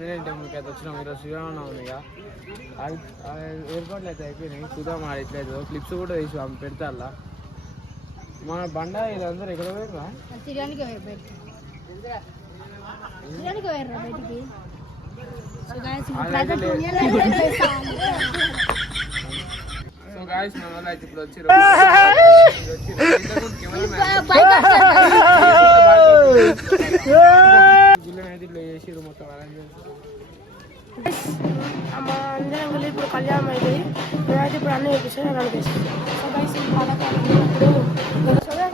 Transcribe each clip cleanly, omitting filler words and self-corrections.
ఆంజనేయ టెంపుల్కి అయితే వచ్చినాం. ఈరోజు శ్రీరామనవమి ఇక ఏర్పాట్లు అయితే అయిపోయినాయి. చూద్దాం ఆడట్లేదు. క్లిప్స్ కూడా తీసి పెడతా అలా మన బండ ఇదందరూ ఎక్కడ పోయినా సో గాయస్ మన వల్ల అయితే ఇప్పుడు వచ్చి ఇట్లా చేసిరు మొత్తం అందరం ఇప్పుడు కళ్యాణం అయిపోయి నేనైతే ఇప్పుడు అన్నీ చూపిస్తాను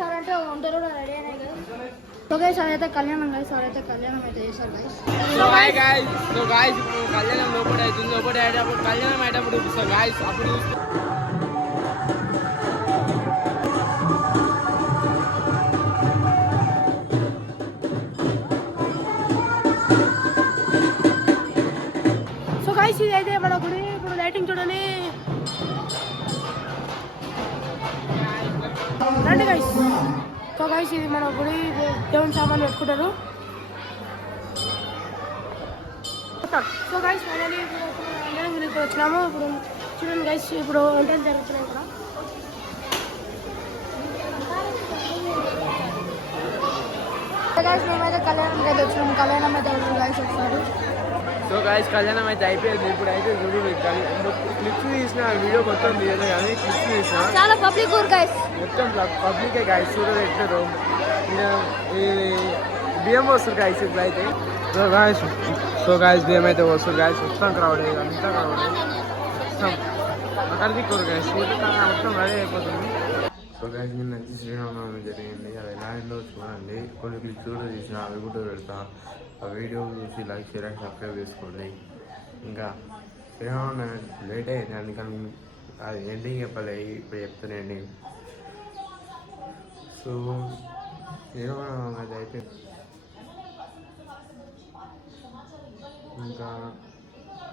సార్ అంటే ఉంటారు కూడా రెడీ అయినాయి కదా. ఓకే సార్ అయితే కళ్యాణం కదా సార్ అయితే కళ్యాణం అయితే చేశారు కళ్యాణం లోపల అవుతుంది. లోపల అప్పుడు కళ్యాణం అయ్యేటప్పుడు చూపిస్తాం గాయస్. అప్పుడు ఇది అయితే మన గుడి ఇప్పుడు లైటింగ్ చూడండి రండి గైస్. సో గైస్ ఇది మన గుడి దేవుని సామాన్ పెట్టుకుంటారు. సో గైస్ ఫైనలీ ఇప్పుడు అందరం గుడికి వచ్చినాము. ఇప్పుడు చూడండి గైస్ ఇప్పుడు వంటలు జరుగుతున్నాయి ఇక్కడ. మేమైతే కళ్యాణం అయితే వచ్చినాము. కళ్యాణం అయితే గైస్ వస్తారు. సో గాయస్ కళ్యాణం అయితే అయిపోయింది. ఇప్పుడు అయితే చూడు క్లిప్స్ తీసిన వీడియో మొత్తం తీయలేదు కానీ క్లిప్స్ తీసిన చాలా పబ్లిక్ మొత్తం పబ్లికే గాయస్. చూడదు ఎట్లరు బియ్యం వస్తుంది గాయస్ ఇప్పుడు అయితే. సో గాయస్ బియ్యం అయితే వస్తుంది గాయస్. మొత్తం క్రౌడ్ అంతా క్రౌడ్ మొత్తం అక్కడికి కూర గాయస్. మొత్తం రెడీ అయిపోతుంది. సో గాయస్ మీరు నచ్చి శ్రీరామనవమి జరిగింది. అది ఎలా అయిందో చూడండి. కొన్ని క్లిప్స్ కూడా తీసిన అవి కూడా పెడతా. ఆ వీడియో చూసి లైక్ షేర్ అండ్ సబ్స్క్రైబ్ చేసుకోండి. ఇంకా శ్రీరామనవమి లేట్ అయింది అందుకని అది ఎండింగ్ చెప్పలే, ఇప్పుడు చెప్తాను ఎండింగ్. సో శ్రీరామనవమి అది అయితే ఇంకా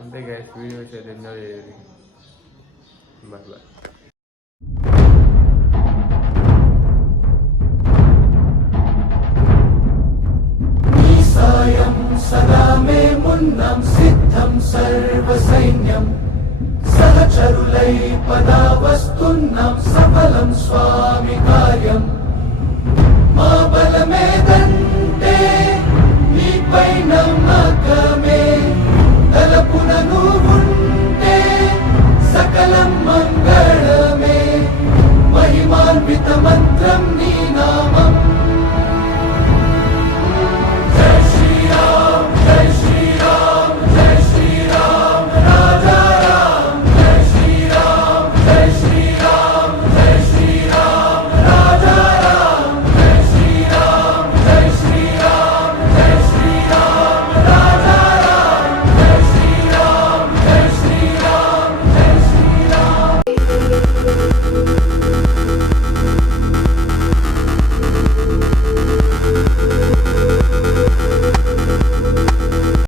అంతే గైస్. వీడియోస్ అయితే ఎంజాయ్ చేయాలి. Bye bye. सदा मे मुन्नं सिद्धं सर्वसैन्यं सहचरुलै पदावस्तुन्नं सफलं स्वामि कार्यम्